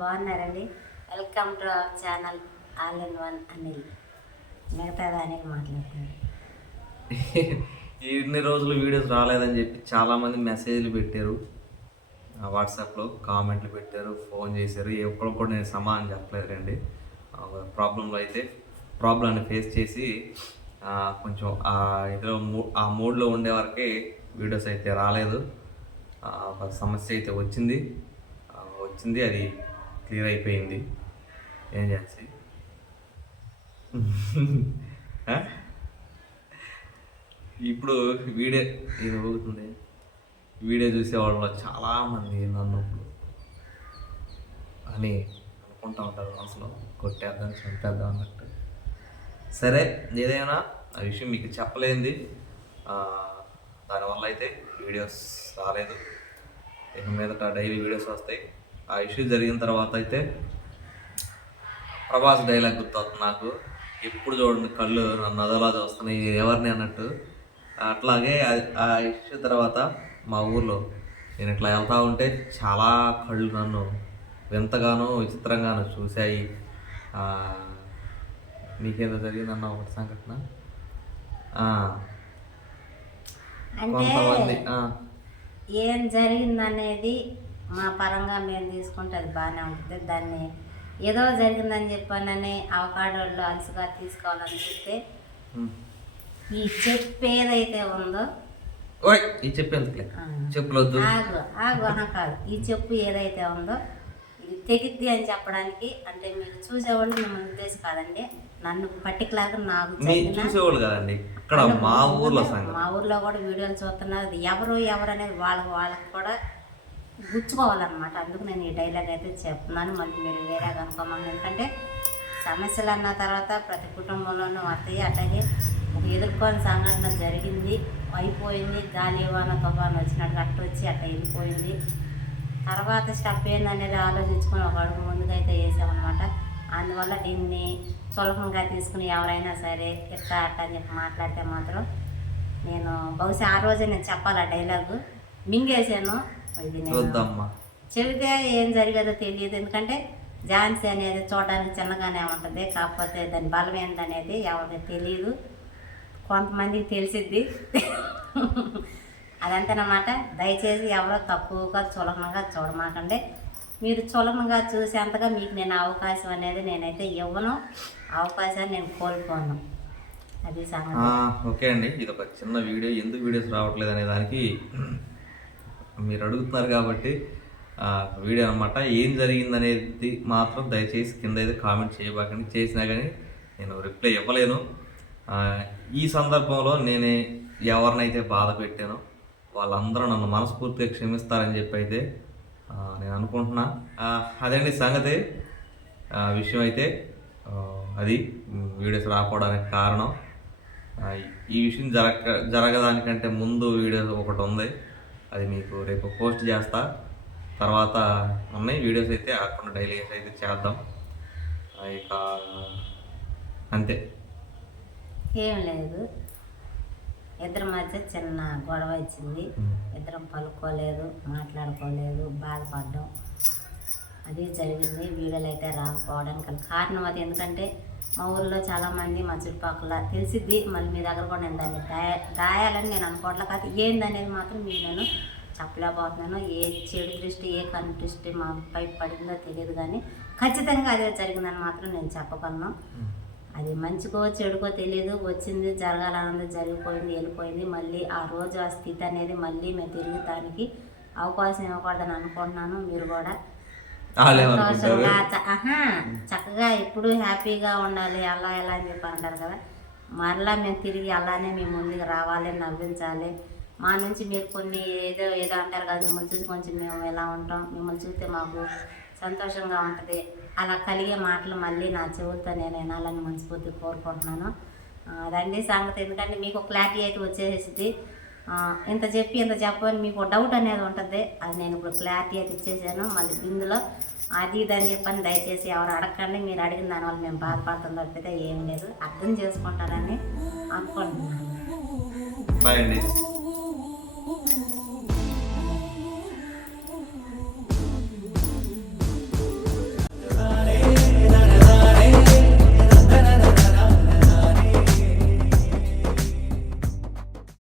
బాగున్నారండి? Welcome to our channel all in one Anil. మిగతా అనిల్ మాట్లాడుతున్నాడు ఇన్ని రోజులు వీడియోస్ రాలేదని చెప్పి చాలామంది మెసేజ్లు పెట్టారు. ఆ వాట్సాప్లో కామెంట్లు పెట్టారు ఫోన్ చేశారు. ఏ ఒక్కరు కూడా నేను సమాధానం చెప్పలేదండి ప్రాబ్లంలో అయితే ప్రాబ్లమ్ని ఫేస్ చేసి కొంచెం ఆ ఇదిలో ఆ మూడ్లో ఉండే వరకే వీడియోస్ అయితే రాలేదు. ఒక సమస్య అయితే వచ్చింది. వచ్చింది అది క్లియర్ అయిపోయింది. ఏం చేసి? ఇప్పుడు వీడియో ఇది అవుతుంది వీడియో చూసే వాళ్ళు చాలామంది నన్ను అని అనుకుంటా ఉంటారు మనసులో. కొట్టేద్దాం చంపేద్దాం అన్నట్టు. సరే ఏదైనా ఆ విషయం మీకు చెప్పలేంది. దానివల్ల అయితే వీడియోస్ రాలేదు. ఇక మీదట డైలీ వీడియోస్ వస్తాయి. ఆ ఇష్యూ జరిగిన తర్వాత అయితే ప్రభాస్ డైలాగ్ గుర్తవుతుంది నాకు. ఎప్పుడు చూడండి కళ్ళు నన్ను అదలా చూస్తున్నాయి ఎవరిని అన్నట్టు. అట్లాగే ఆ- ఇష్యూ తర్వాత మా ఊర్లో నేను ఇట్లా వెళ్తా ఉంటే చాలా కళ్ళు నన్ను వింతగానో విచిత్రంగానో చూశాయి. నీకేదో జరిగిందన్న ఒకటి సంఘటన? కొంతమంది ఏం జరిగిందనేది మా పరంగా మేము తీసుకుంటే అది బాగానే ఉంటుంది. దాన్ని ఏదో జరిగిందని చెప్పానని అవకాడోళ్ళు అలసిగా తీసుకోవాలని చెప్తే. ఈ చెప్పు ఏదైతే ఉందో చెప్పేందుకులే ఆ, చెప్పులొద్దు ఆగు ఆగు కాదు ఈ చెప్పు ఏదైతే ఉందో ఇది తెగిద్ది అని చెప్పడానికి అంటే మీరు చూసేవాళ్ళు మిమ్మల్ని ఉద్దేశం కాదండి నన్ను పర్టికులర్గా నాకు చూసేవాళ్ళు కదండి. ఇక్కడ మా ఊర్లో మా ఊర్లో కూడా వీడియోలు చూస్తున్నారు. అది ఎవరు ఎవరు అనేది వాళ్ళకి వాళ్ళకి కూడా గుచ్చుకోవాలన్నమాట అందుకు నేను ఈ డైలాగ్ అయితే చెప్తున్నాను. మళ్ళీ మీరు వేరేగా అనుకోమని ఎందుకంటే సమస్యలు అన్న తర్వాత ప్రతి కుటుంబంలోనూ వస్తాయి అట్లాగే ఎదుర్కొని సంఘటన జరిగింది అయిపోయింది గాలి వాన తుఫాను వచ్చినట్టు అట్ట వచ్చి అట్ట వెళ్ళిపోయింది. తర్వాత స్టెప్ ఏందనేది ఆలోచించుకొని ఒక అడుగు ముందుకైతే వేసామన్నమాట. అందువల్ల దీన్ని సులభంగా తీసుకుని ఎవరైనా సరే ఎట్లా అట్ట అని చెప్పి మాట్లాడితే మాత్రం నేను బహుశా ఆ రోజే నేను చెప్పాలి ఆ డైలాగు మింగేసాను వద్దమ్మా. చెబితే ఏం జరిగేదో తెలియదు. ఎందుకంటే ఝాన్సీ అనేది చూడడానికి చిన్నగానే ఉంటుంది. కాకపోతే దాని బలం ఏందనేది ఎవరికి తెలియదు కొంతమందికి తెలిసిద్ది. అదంతేనమాట. దయచేసి ఎవరో తక్కువగా చులకనగా చూడమాకండి. మీరు చులకనగా చూసేంతగా మీకు నేను అవకాశం అనేది నేనైతే ఇవ్వను. అవకాశాన్ని నేను కోల్పోను. అది ఓకే అండి. ఇది ఒక చిన్న వీడియో. ఎందుకు వీడియోస్ రావట్లేదు అనే దానికి మీరు అడుగుతున్నారు కాబట్టి వీడియో అనమాట ఏం జరిగింది అనేది మాత్రం దయచేసి కింద అయితే కామెంట్ చేయబాకండి. చేసినా కానీ నేను రిప్లై ఇవ్వలేను. ఈ సందర్భంలో నేనే ఎవరినైతే బాధ పెట్టానో వాళ్ళందరూ నన్ను మనస్ఫూర్తిగా క్షమిస్తారని చెప్పి అయితే నేను అనుకుంటున్నా. ఆ, అదండి సంగతి. విషయం అయితే అది వీడియోస్ రాకపోవడానికి కారణం. ఈ విషయం జరగ జరగదానికంటే ముందు వీడియో ఒకటి ఉంది. అది మీకు రేపు పోస్ట్ చేస్తా. తర్వాత ఉన్నాయి వీడియోస్ అయితే కాకుండా డైలీ అయితే చేద్దాం. ఇక అంతే. ఏం లేదు. ఇద్దరి మధ్య చిన్న గొడవ వచ్చింది. ఇద్దరం పలుకోలేదు మాట్లాడుకోలేదు బాధపడ్డాం. అది జరిగింది. వీడియోలు అయితే రాకపోవడానికి కారణం అది. ఎందుకంటే మా ఊర్లో చాలామంది మా చుట్టుపక్కల తెలిసిద్ది మళ్ళీ మీ దగ్గర కూడా నేను దాన్ని దాయ దాయాలని నేను అనుకోవట్లేదు కాదు ఏందనేది మాత్రం మీకు నేను చెప్పలేకపోతున్నాను. ఏ చెడు దృష్టి ఏ కన్ను దృష్టి మా పై పడిందో తెలియదు కానీ ఖచ్చితంగా అదే జరిగిందని మాత్రం నేను చెప్పగలను. అది మంచికో చెడుకో తెలియదు. వచ్చింది జరగాలన్నది జరిగిపోయింది వెళ్ళిపోయింది. మళ్ళీ ఆ రోజు ఆ స్థితి అనేది మళ్ళీ మేము తిరిగి దానికి అవకాశం ఇవ్వకూడదని అనుకుంటున్నాను. మీరు కూడా చక్కగా ఇప్పుడు హ్యాపీగా ఉండాలి అలా ఎలా అని చెప్పి అంటారు కదా. మరలా మేము తిరిగి అలానే మీ ముందుకు రావాలి నవ్వించాలి. మా నుంచి మీరు కొన్ని ఏదో ఏదో అంటారు కదా మిమ్మల్ని చూసి కొంచెం మేము ఎలా ఉంటాం మిమ్మల్ని చూస్తే మాకు సంతోషంగా ఉంటుంది. అలా కలిగే మాటలు మళ్ళీ నా చెవులతో నేను వినాలని మనస్ఫూర్తి కోరుకుంటున్నాను. అదండి సంగతి ఎందుకంటే మీకు క్లారిటీ అయితే వచ్చేసింది ఇంత చెప్పి ఇంత చెప్పని మీకు డౌట్ అనేది ఉంటుంది. అది నేను ఇప్పుడు క్లారిటీ అయితే ఇచ్చేసాను. మళ్ళీ ఇందులో అది ఇదని చెప్పని దయచేసి ఎవరు అడగండి మీరు అడిగిన దానివల్ల మేము బాధపడుతుంది తప్పితే ఏం లేదు. అర్థం చేసుకుంటారని అనుకుంటున్నాను